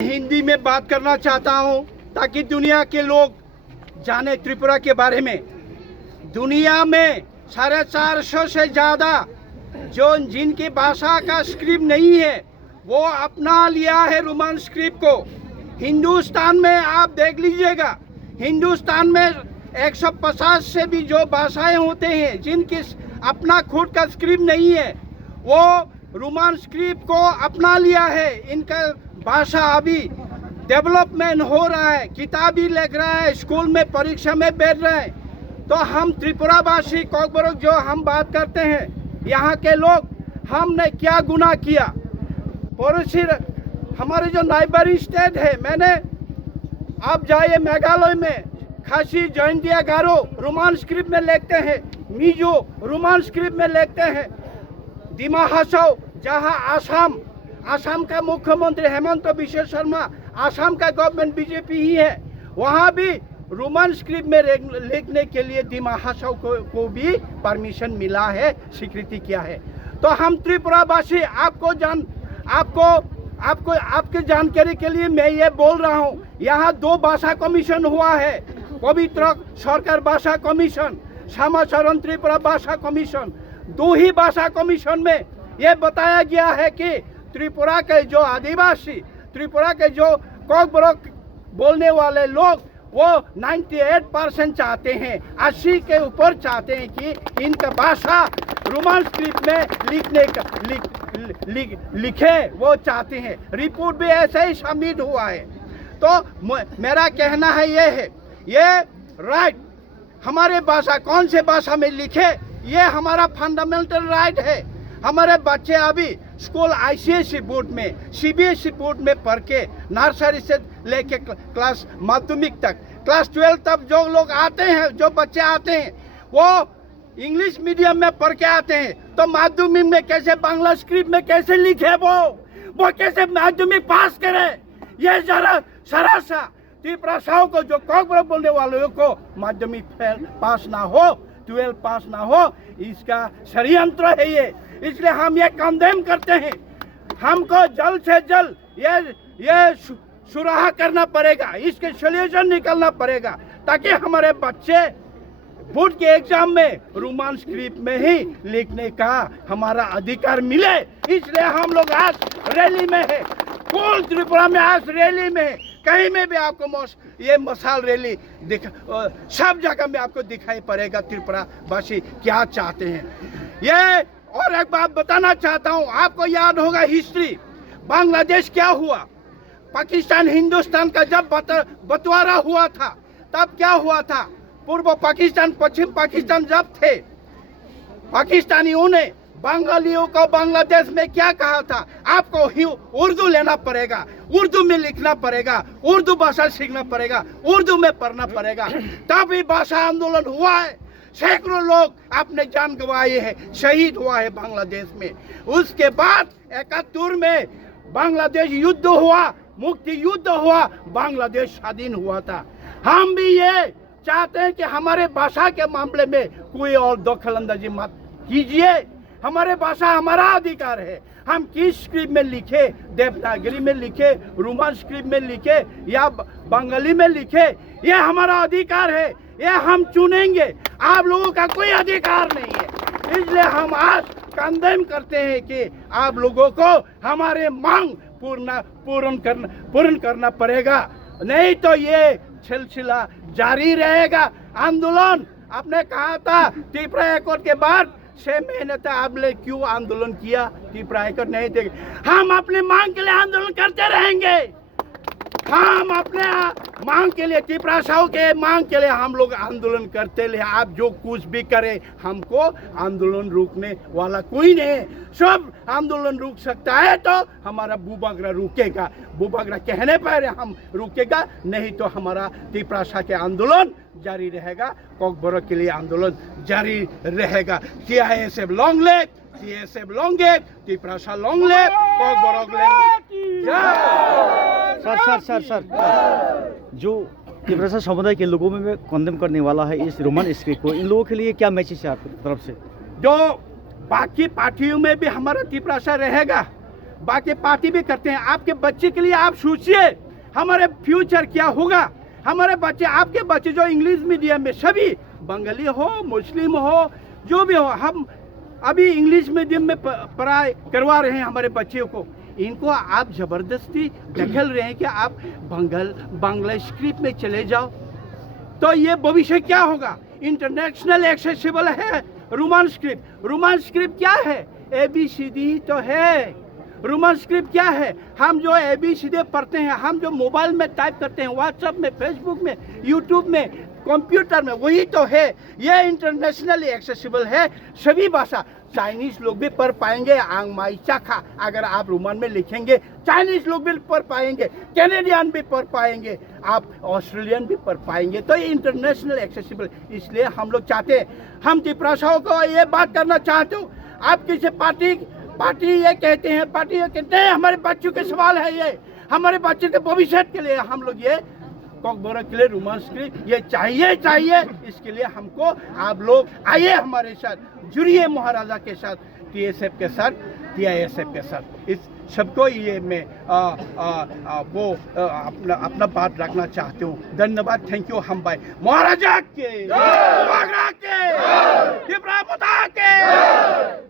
हिंदी में बात करना चाहता हूं ताकि दुनिया के लोग जाने त्रिपुरा के बारे में। दुनिया में 450 से ज़्यादा जो जिनकी भाषा का स्क्रिप्ट नहीं है वो अपना लिया है रोमन स्क्रिप्ट को। हिंदुस्तान में आप देख लीजिएगा, हिंदुस्तान में 150 से भी जो भाषाएं होते हैं जिनकी अपना खुद का स्क्रिप्ट नहीं है, वो रोमन स्क्रिप्ट को अपना लिया है। इनका भाषा अभी डेवलपमेंट हो रहा है, किताबी लिख रहा है, स्कूल में परीक्षा में बैठ रहे हैं। तो हम त्रिपुरावासी कॉकबरोक जो हम बात करते हैं, यहाँ के लोग, हमने क्या गुनाह किया? पड़ोसी हमारे जो नाइबरी स्टेट है, मैंने आप जाइए मेघालय में, खासी, जयंतिया, गारो रोमन स्क्रिप्ट में लिखते हैं, मिजो रोमन स्क्रिप्ट में लिखते हैं, दिमा हासाओ जहाँ आसाम का मुख्यमंत्री हेमंत बिश्व शर्मा, आसाम का गवर्नमेंट बीजेपी ही है, वहाँ भी रोमन स्क्रिप्ट में लिखने के लिए दिमा हासाओ को भी परमिशन मिला है, स्वीकृति किया है। तो हम त्रिपुरावासी आपके जानकारी के लिए मैं ये बोल रहा हूँ, यहाँ 2 भाषा कमीशन हुआ है, पवित्र सरकार भाषा कमीशन, श्यामाचरण त्रिपुरा भाषा कमीशन। 2 ही भाषा कमीशन में ये बताया गया है कि त्रिपुरा के जो आदिवासी, त्रिपुरा के जो कॉकबरोक बोलने वाले लोग, वो 98% चाहते हैं, 80 के ऊपर चाहते हैं कि इनका भाषा रोमन स्क्रिप्ट में लिखे, वो चाहते हैं। रिपोर्ट भी ऐसे ही सबमिट हुआ है। तो मेरा कहना है ये राइट हमारे भाषा, कौन से भाषा में लिखे, ये हमारा फंडामेंटल राइट है। हमारे बच्चे अभी स्कूल ICSE बोर्ड में, CBSE बोर्ड में पढ़ के नर्सरी से लेके क्लास माध्यमिक तक, क्लास 12 तक जो लोग आते हैं, जो बच्चे आते हैं, वो इंग्लिश मीडियम में पढ़ के आते हैं। तो माध्यमिक में कैसे बांग्ला स्क्रिप्ट में कैसे लिखे, वो कैसे माध्यमिक पास करे? ये जरा सा त्रिपुरा को जो कॉकबरोक बोलने वालों को माध्यमिक पास ना हो, 12 पास ना हो, इसका षड्यंत्र है ये। इसलिए हम ये कंडेम करते हैं। हमको जल्द से जल्द ये सुराहा करना पड़ेगा, इसके सोल्यूशन निकलना पड़ेगा, ताकि हमारे बच्चे बोर्ड के एग्जाम में रोमन स्क्रिप्ट में ही लिखने का हमारा अधिकार मिले। इसलिए हम लोग आज रैली में है, पूर्ण त्रिपुरा में आज रैली में है। कहीं में भी आपको ये मसाल रैली सब जगह में आपको दिखाई पड़ेगा त्रिपुरावासी क्या चाहते हैं। ये और एक बात बताना चाहता हूँ, आपको याद होगा हिस्ट्री, बांग्लादेश क्या हुआ, पाकिस्तान हिंदुस्तान का जब बंटवारा हुआ था, तब क्या हुआ था? पूर्व पाकिस्तान, पश्चिम पाकिस्तान जब थे, पाकिस्तानियों ने बंगालियों को बांग्लादेश में क्या कहा था? आपको उर्दू लेना पड़ेगा, उर्दू में लिखना पड़ेगा, उर्दू भाषा सीखना पड़ेगा, उर्दू में पढ़ना पड़ेगा। तभी भाषा आंदोलन हुआ है, सैकड़ों लोग अपने जान गंवाए हैं, शहीद हुआ है बांग्लादेश में। उसके बाद 71 में बांग्लादेश युद्ध हुआ, मुक्ति युद्ध हुआ, बांग्लादेश स्वाधीन हुआ था। हम भी ये चाहते हैं कि हमारे भाषा के मामले में कोई और दखलंदाजी मत कीजिए। हमारे भाषा हमारा अधिकार है, हम किस स्क्रिप्ट में लिखे, देवनागरी में लिखे, रोमन स्क्रिप्ट में लिखे या बंगाली में लिखे, ये हमारा अधिकार है, ये हम चुनेंगे। आप लोगों का कोई अधिकार नहीं है। इसलिए हम आज कंडेम करते हैं कि आप लोगों को हमारे मांग पूर्ण करना पड़ेगा, नहीं तो ये सिलसिला जारी रहेगा। आंदोलन आपने कहा था त्रिपुरा एकॉर्ड के बाद 6 महीने तक आपने क्यों आंदोलन किया? त्रिपुरा एकॉर्ड नहीं थे। हम अपनी मांग के लिए आंदोलन करते रहेंगे। हम अपने मांग के लिए, त्रिपुरा के मांग के लिए हम लोग आंदोलन करते रहे। आप जो कुछ भी करें, हमको आंदोलन रोकने वाला कोई नहीं है। सब आंदोलन रुक सकता है तो हमारा बुबागरा रुकेगा, बुबागरा कहने पर हम रुकेगा, नहीं तो हमारा त्रिपुरा के आंदोलन जारी रहेगा, कॉकबरोक के लिए आंदोलन जारी रहेगा। CISF long live, CSF long live, Tripura long live, Kokborok sir जो त्रिपुरा समुदाय के लोगों में कंडेम करने वाला है इस रोमन स्क्रिप्ट को, इन लोगों के लिए क्या मैसेज है आपकी तरफ से? जो बाकी पार्टियों में भी हमारा त्रिपुरा रहेगा, बाकी पार्टी भी करते हैं। आपके बच्चे के लिए आप सोचिए हमारे फ्यूचर क्या होगा। हमारे बच्चे, आपके बच्चे जो इंग्लिश मीडियम में, सभी बंगाली हो, मुस्लिम हो, जो भी हो, हम अभी इंग्लिश मीडियम में पढ़ाई करवा रहे हैं हमारे बच्चों को। इनको आप ज़बरदस्ती ढकेल रहे हैं कि आप बांग्ला स्क्रिप्ट में चले जाओ, तो ये भविष्य क्या होगा। इंटरनेशनल एक्सेसिबल है रोमन स्क्रिप्ट। रोमन स्क्रिप्ट क्या है? ABCD ही तो है। रोमन स्क्रिप्ट क्या है? हम जो ABCD पढ़ते हैं, हम जो मोबाइल में टाइप करते हैं, व्हाट्सएप में, फेसबुक में, यूट्यूब में, कंप्यूटर में, वही तो है। ये इंटरनेशनली एक्सेसिबल है, सभी भाषा। चाइनीज़ लोग भी पढ़ पाएंगे, आंग माई चाखा अगर आप रोमन में लिखेंगे, चाइनीज़ लोग भी पढ़ पाएंगे, कैनेडियन भी पढ़ पाएंगे, आप ऑस्ट्रेलियन भी पढ़ पाएंगे। तो ये इंटरनेशनल एक्सेसिबल, इसलिए हम लोग चाहते हैं, हम त्रिपुराओं को ये बात करना चाहते हो। आप किसी पार्टी ये कहते हैं, पार्टी ये कहते हैं, हमारे बच्चों के सवाल है, ये हमारे बच्चों के भविष्य के लिए हम लोग ये कॉकबोरा के लिए रोमन स्क्रिप्ट ये चाहिए। इसके लिए हमको आप लोग आइए हमारे साथ, जुड़िए महाराजा के साथ, TSF के साथ, TISF के साथ। इस सबको ये मैं अपना बात रखना चाहती हूँ। धन्यवाद, थैंक यू। हम भाई महाराजा के, त्रिपुरा माता के।